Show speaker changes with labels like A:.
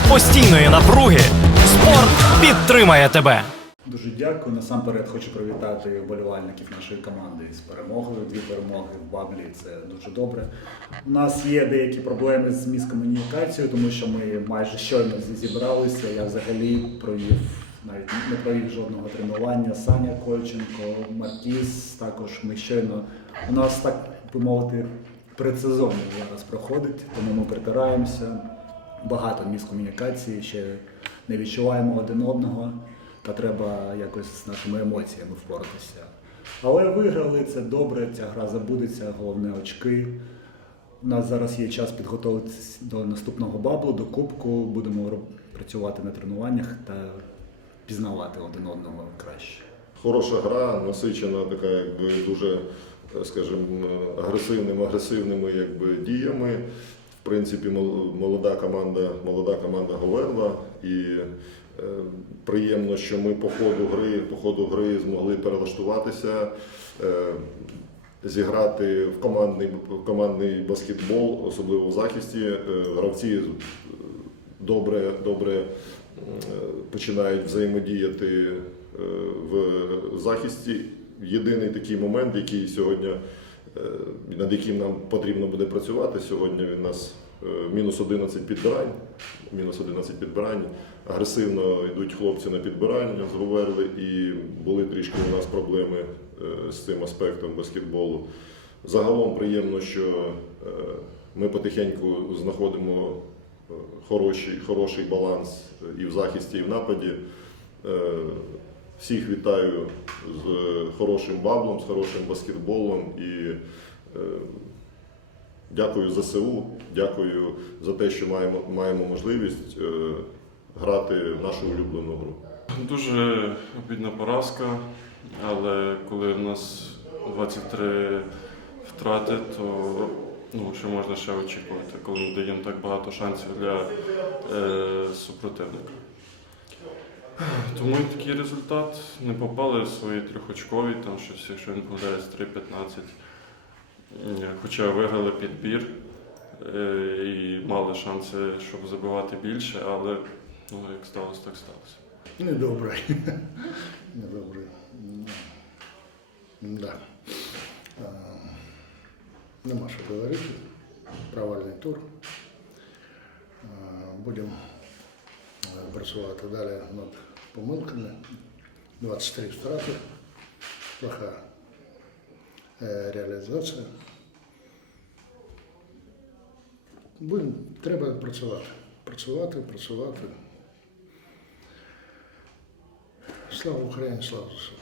A: серед постійної напруги спорт підтримає тебе.
B: Дуже дякую. Насамперед хочу привітати вболівальників нашої команди з перемогою. Дві перемоги в Баблі це дуже добре. У нас є деякі проблеми з міськомунікацією, тому що ми майже щойно зібралися. Я взагалі провів навіть не провів жодного тренування. Саня Кольченко, Маркіс. Також ми щойно у нас так би мовити предсезон зараз проходить, тому ми притираємося. Багато міськомунікації, ще не відчуваємо один одного, та треба якось з нашими емоціями впоратися. Але виграли це добре, ця гра забудеться, головне очки. У нас зараз є час підготуватися до наступного баблу, до кубку. Будемо працювати на тренуваннях та пізнавати один одного краще.
C: Хороша гра, насичена така, якби дуже, скажімо, агресивними, агресивними якби, діями. Принципі, мол- молода команда, молода команда Говерла. І е, приємно, що ми по ходу гри, по ходу гри змогли перелаштуватися, е, зіграти в командний, в командний баскетбол, особливо в захисті. Е, гравці добре, добре е, починають взаємодіяти е, в захисті. Єдиний такий момент, який сьогодні, е, над яким нам потрібно буде працювати, сьогодні він нас е, мінус 11 підбирань. Мінус 11 підбирань. Агресивно йдуть хлопці на підбирання, зговорили, і були трішки у нас проблеми е, з цим аспектом баскетболу. Загалом приємно, що е, ми потихеньку знаходимо е, хороший, хороший баланс і в захисті, і в нападі. Е, Всіх вітаю з хорошим баблом, з хорошим баскетболом і е, дякую ЗСУ, дякую за те, що маємо, маємо можливість е, грати в нашу улюблену гру.
D: Дуже обідна поразка, але коли в нас 23 втрати, то ну, що можна ще очікувати, коли ми даємо так багато шансів для е, супротивника. Тому і такий результат. Не попали в свої трьохочкові, там щось, якщо не помиляюсь, 3-15. Е, Хоча виграли підбір е, і мали шанси, щоб забивати більше, але ну, як сталося, так сталося.
E: Недобре. Недобре. Да. Нема що говорити. Провальний тур. Будемо е, працювати далі над помилками. 23 втрати. Плоха е, реалізація. Будем, треба працювати. Працювати, працювати. Слава Україні, слава ЗСУ.